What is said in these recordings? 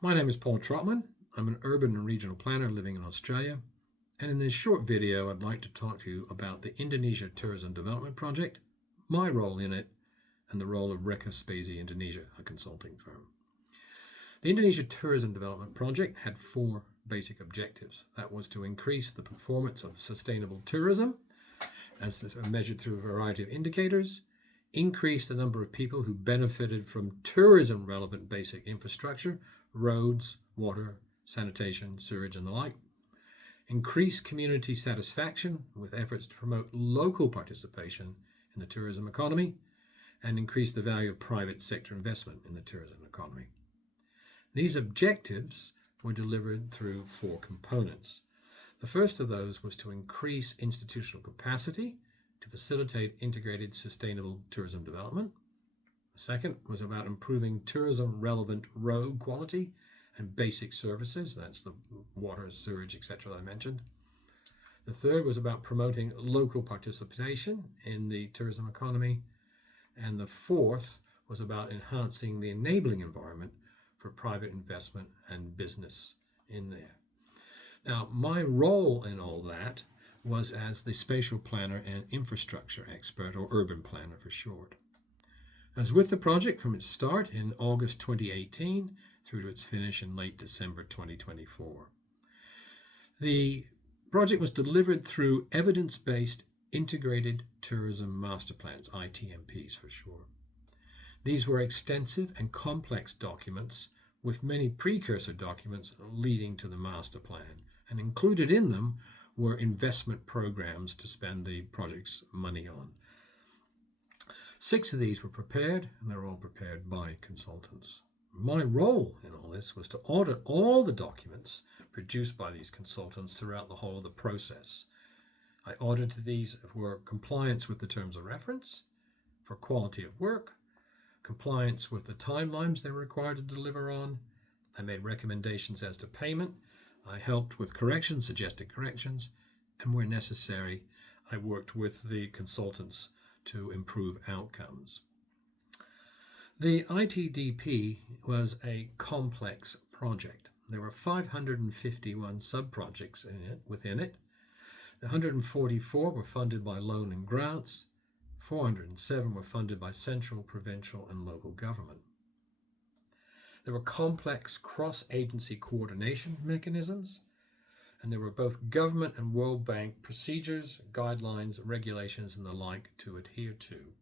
My name is Paul Trothman. I'm an urban and regional planner living in Australia. And in this short video, I'd like to talk to you about the Indonesia Tourism Development Project, my role in it, and the role of Reka Spasia Indonesia, a consulting firm. The Indonesia Tourism Development Project had four basic objectives. That was to increase the performance of sustainable tourism, as measured through a variety of indicators, increase the number of people who benefited from tourism-relevant basic infrastructure, roads, water, sanitation, sewage, and the like, increase community satisfaction with efforts to promote local participation in the tourism economy, and increase the value of private sector investment in the tourism economy. These objectives were delivered through four components. The first of those was to increase institutional capacity to facilitate integrated sustainable tourism development. The second was about improving tourism-relevant road quality and basic services. That's the water, sewage, etc. that I mentioned. The third was about promoting local participation in the tourism economy. And the fourth was about enhancing the enabling environment for private investment and business in there. Now, my role in all that was as the spatial planner and infrastructure expert, or urban planner for short. I was with the project from its start in August 2018 through to its finish in late December 2024. The project was delivered through evidence-based integrated tourism master plans, ITMPs for short. These were extensive and complex documents with many precursor documents leading to the master plan, and included in them were investment programs to spend the project's money on. 6 of these were prepared, and they were all prepared by consultants. My role in all this was to audit all the documents produced by these consultants throughout the whole of the process. I audited these for compliance with the terms of reference, for quality of work, compliance with the timelines they were required to deliver on. I made recommendations as to payment. I helped with corrections, suggested corrections, and where necessary, I worked with the consultants to improve outcomes. The ITDP was a complex project. There were 551 sub-projects within it. The 144 were funded by loan and grants. 407 were funded by central, provincial, and local government. There were complex cross-agency coordination mechanisms, and there were both government and World Bank procedures, guidelines, regulations, and the like to adhere to.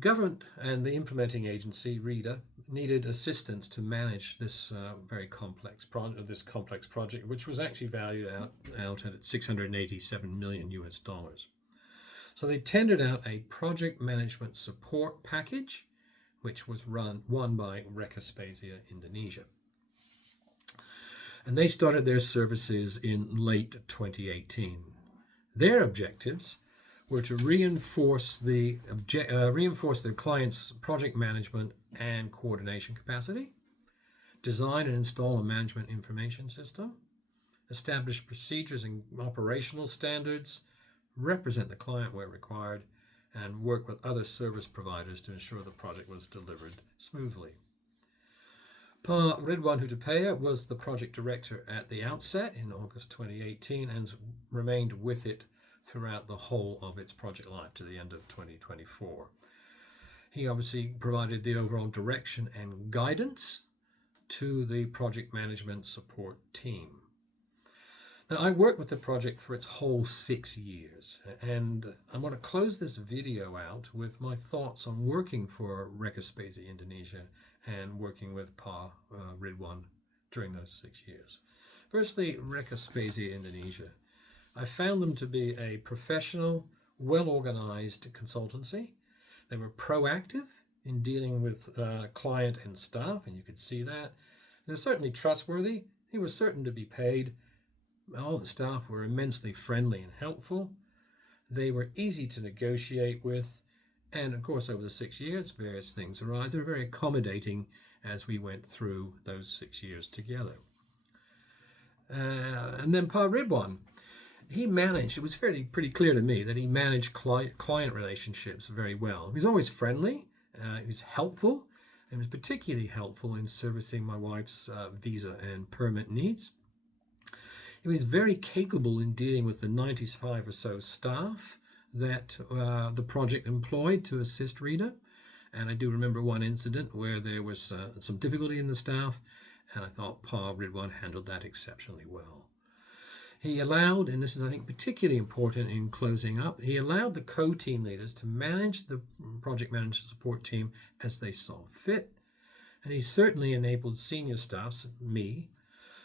Government and the implementing agency, REDA, needed assistance to manage this very complex project, which was actually valued out at $687 million US. So they tendered out a project management support package, which was won by Reka Spasia Indonesia. And they started their services in late 2018. Their objectives were to reinforce the client's project management and coordination capacity, design and install a management information system, establish procedures and operational standards, represent the client where required, and work with other service providers to ensure the project was delivered smoothly. Pa Ridwan Hutapaya was the project director at the outset in August 2018 and remained with it throughout the whole of its project life to the end of 2024. He obviously provided the overall direction and guidance to the project management support team. Now, I worked with the project for its whole 6 years, and I want to close this video out with my thoughts on working for Reka Spasia Indonesia and working with Pa Ridwan during those 6 years. Firstly, Reka Spasia Indonesia. I found them to be a professional, well-organized consultancy. They were proactive in dealing with client and staff, and you could see that. They're certainly trustworthy. He was certain to be paid. All the staff were immensely friendly and helpful. They were easy to negotiate with. And of course, over the 6 years, various things arose. They were very accommodating as we went through those 6 years together. And then Pa Ridwan, he managed, it was pretty clear to me that he managed client relationships very well. He was always friendly, he was helpful, and was particularly helpful in servicing my wife's visa and permit needs. He was very capable in dealing with the 95 or so staff that the project employed to assist Rita. And I do remember one incident where there was some difficulty in the staff, and I thought Pa Ridwan handled that exceptionally well. He allowed, and this is I think particularly important in closing up, he allowed the co-team leaders to manage the project manager support team as they saw fit. And he certainly enabled senior staff, me,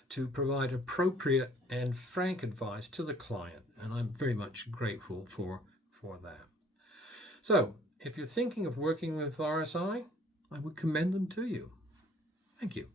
to provide appropriate and frank advice to the client. And I'm very much grateful for that. So, if you're thinking of working with RSI, I would commend them to you. Thank you.